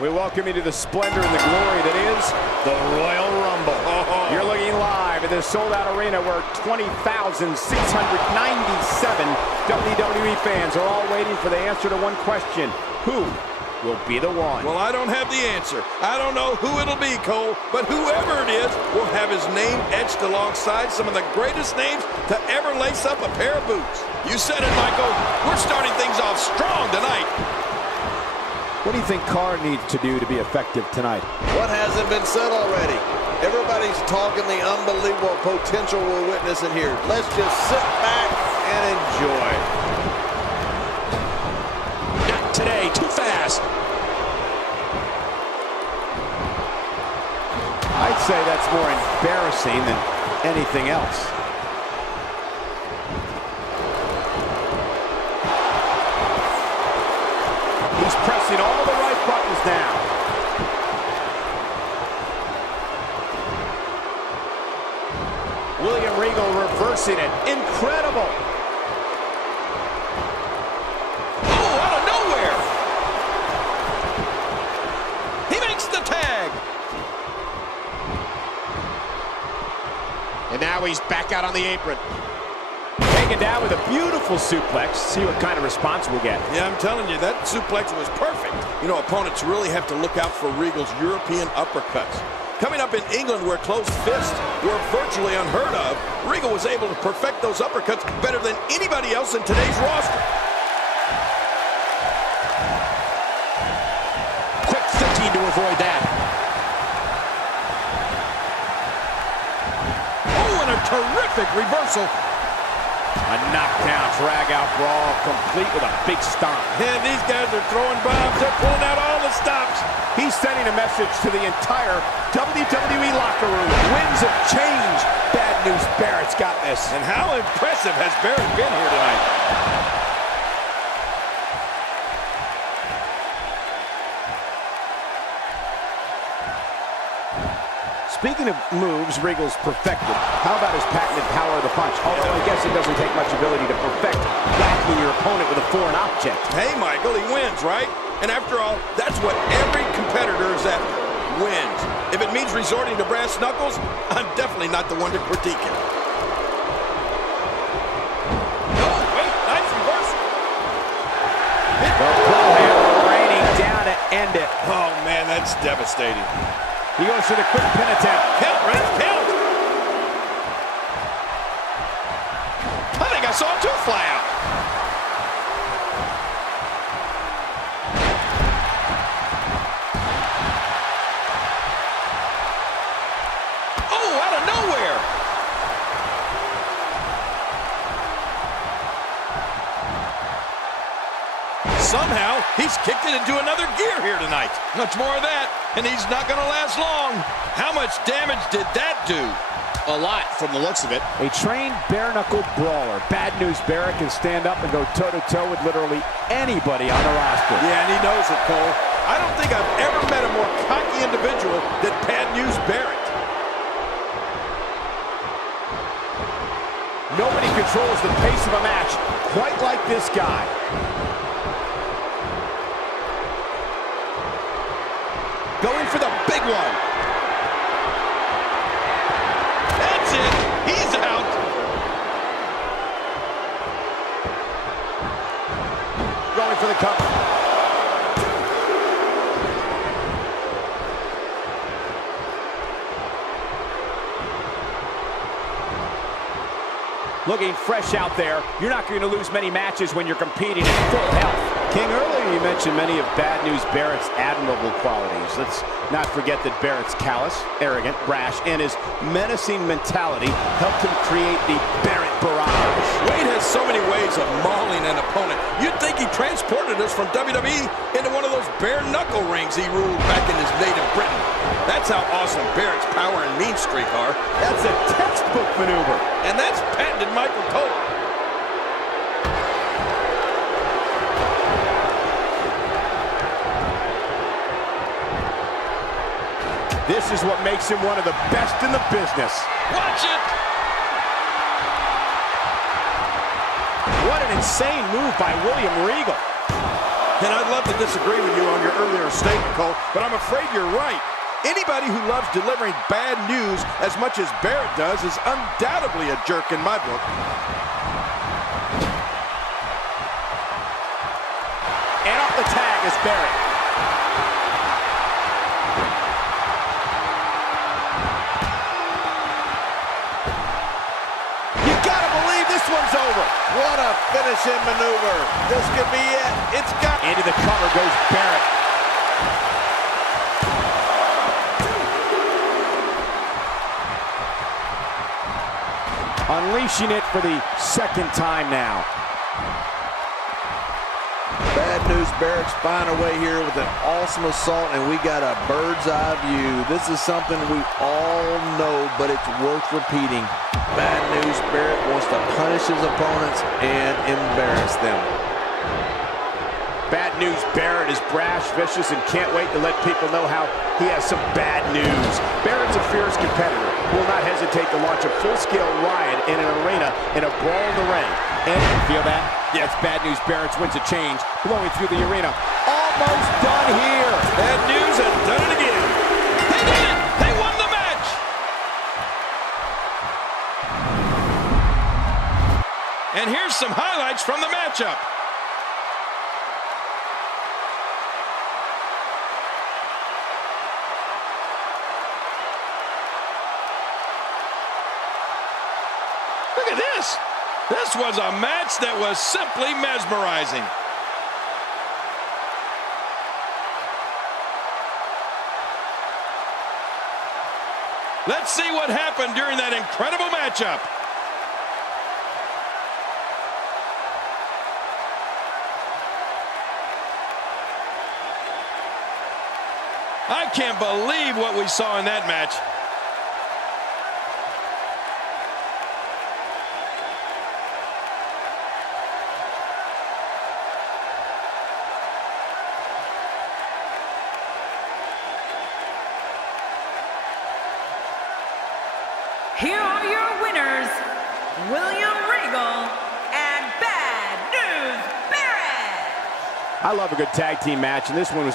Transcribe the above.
We welcome you to the splendor and the glory that is the Royal Rumble. You're looking live at this sold-out arena where 20,697 WWE fans are all waiting for the answer to one question. Who will be the one? Well, I don't have the answer. I don't know who it'll be, Cole, but whoever it is will have his name etched alongside some of the greatest names to ever lace up a pair of boots. You said it, Michael. We're starting things off strong tonight. What do you think Carr needs to do to be effective tonight? What hasn't been said already? Everybody's talking the unbelievable potential we're witnessing here. Let's just sit back and enjoy. Not today, too fast. I'd say that's more embarrassing than anything else. He's pressing all the right buttons now. William Regal reversing it. Incredible. Oh, out of nowhere. He makes the tag. And now he's back out on the apron. Taken down with a beautiful suplex. See what kind of response we'll get. Yeah, I'm telling you, that suplex was perfect. You know, opponents really have to look out for Regal's European uppercuts. Coming up in England, where closed fists were virtually unheard of, Regal was able to perfect those uppercuts better than anybody else in today's roster. Quick thinking to avoid that. Oh, and a terrific reversal. A knockdown, drag-out brawl, complete with a big stomp. And these guys are throwing bombs. They're pulling out all the stops. He's sending a message to the entire WWE locker room. Winds of change. Bad news, Barrett's got this. And how impressive has Barrett been here tonight? Speaking of moves Regal's perfected, how about his patented power of the punch? Although I guess it doesn't take much ability to perfect whacking your opponent with a foreign object. Hey, Michael, he wins, right? And after all, that's what every competitor is after, wins. If it means resorting to brass knuckles, I'm definitely not the one to critique it. No, wait, nice reversal. The pull handle raining down to end it. Oh, man, that's devastating. He goes for the quick pin attempt. Count, Reigns, count. I think I saw a tooth fly out. Oh, out of nowhere. Somehow, he's kicked it into another gear here tonight. Much more of that, and he's not going to last long. How much damage did that do? A lot from the looks of it. A trained bare-knuckle brawler. Bad news, Barrett can stand up and go toe-to-toe with literally anybody on the roster. Yeah, and he knows it, Cole. I don't think I've ever met a more cocky individual than Bad News Barrett. Nobody controls the pace of a match quite like this guy. Going for the big one. That's it. He's out. Going for the cover. Looking fresh out there. You're not going to lose many matches when you're competing in full health. King, earlier you mentioned many of Bad News Barrett's admirable qualities. Let's not forget that Barrett's callous, arrogant, brash, and his menacing mentality helped him create the Barrett Barrage. Wade has so many ways of mauling an opponent. You'd think he transported us from WWE into one of those bare-knuckle rings he ruled back in his native Britain. That's how awesome Barrett's power and mean streak are. That's a textbook maneuver. And that's patented Michael Cole. This is what makes him one of the best in the business. Watch it! What an insane move by William Regal. And I'd love to disagree with you on your earlier statement, Cole, but I'm afraid you're right. Anybody who loves delivering bad news as much as Barrett does is undoubtedly a jerk in my book. And off the tag is Barrett. You gotta believe this one's over. What a finishing maneuver. This could be it. It's got... Into the cover goes Barrett. Unleashing it for the second time now. Bad news, Barrett's finding a way here with an awesome assault, and we got a bird's eye view. This is something we all know, but it's worth repeating. Bad news, Barrett wants to punish his opponents and embarrass them. Bad news, Barrett is brash, vicious, and can't wait to let people know how he has some bad news. Barrett's a fierce competitor who will not hesitate to launch a full-scale riot in an arena in a brawl in the ring. And you feel that? Yeah, it's bad news. Barrett's winds of change blowing through the arena. Almost done here. Bad news has done it again. They did it! They won the match! And here's some highlights from the matchup. Look at this. This was a match that was simply mesmerizing. Let's see what happened during that incredible matchup. I can't believe what we saw in that match. Here are your winners, William Regal and Bad News Barrett. I love a good tag team match, and this one was